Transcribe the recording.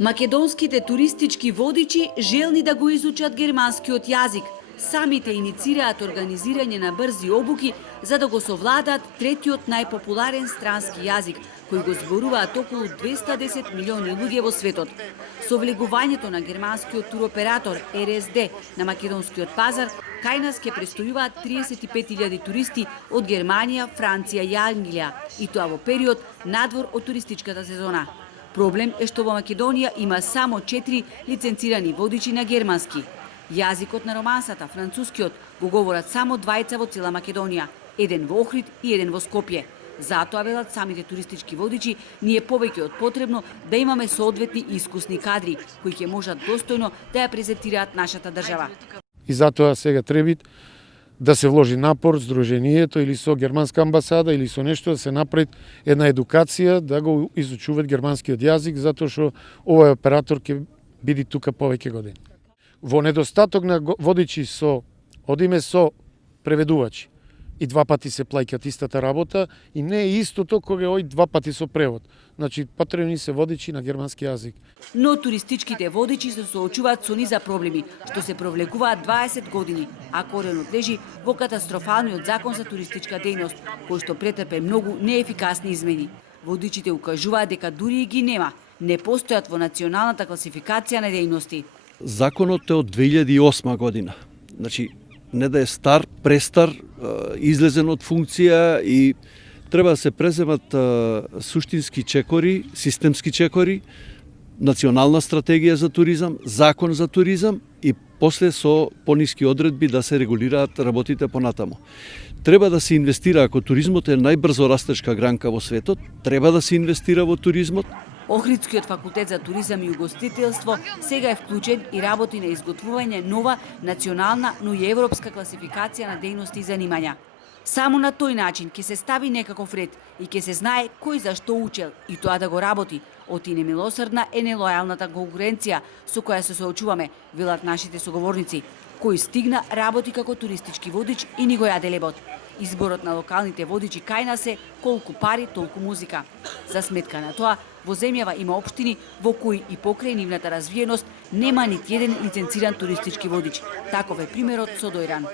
Македонските туристички водичи желни да го изучат германскиот јазик. Самите иницираат организирање на брзи обуки за да го совладаат третиот најпопуларен странски јазик, кој го зборуваат околу 210 милиони луѓе во светот. Со влегувањето на германскиот туроператор РСД на македонскиот пазар, кај нас ќе престојуваат 35.000 туристи од Германија, Франција и Англија, и тоа во период надвор од туристичката сезона. Проблем е што во Македонија има само 4 лиценцирани водичи на германски. Јазикот на романсата, францускиот, го говорат само двајца во цела Македонија, еден во Охрид и еден во Скопје. Затоа, велат самите туристички водичи, ни е повеќе од потребно да имаме соодветни искусни кадри, кои ќе можат достојно да ја презентираат нашата држава. И затоа сега треба да се вложи напор Сдруженијето или со германска амбасада или со нешто да се направи една едукација да го изучуваат германскиот јазик, затоа што овој оператор ќе биде тука повеќе години. Во недостаток на водичи одиме со преведувачи. И два пати се плаќаат истата работа и не е истото кога ој два пати со превод. Значи, потребни се водичи на германски јазик. Но туристичките водичи се соочуваат со низа проблеми, што се провлекуваат 20 години, а коренот лежи во катастрофалниот закон за туристичка дејност, кој што претрпе многу неефикасни измени. Водичите укажуваат дека дури и ги нема, не постојат во националната класификација на дејности. Законот е од 2008 година. Значи, не да е стар, престар, излезен од функција и треба да се преземат суштински чекори, системски чекори, национална стратегија за туризам, закон за туризам и после со пониски одредби да се регулираат работите понатаму. Треба да се инвестира, ако туризмот е најбрзо растечка гранка во светот, треба да се инвестира во туризмот. Охридскиот факултет за туризам и угостителство сега е вклучен и работи на изготвување нова национална, но и европска класификација на дејности и занимања. Само на тој начин ќе се стави некаков ред и ќе се знае кој за што учел и тоа да го работи. Оти немилосрдна е нелојалната конкуренција со која се соочуваме, велат нашите соговорници, кој стигна работи како туристички водич и ни го јаде лебот. Изборот на локалните водичи кај нас е колку пари, толку музика. За сметка на тоа, во земјава има општини во кои и покрај нивната развиеност нема нити еден лиценциран туристички водич. Таков е примерот со Дојран.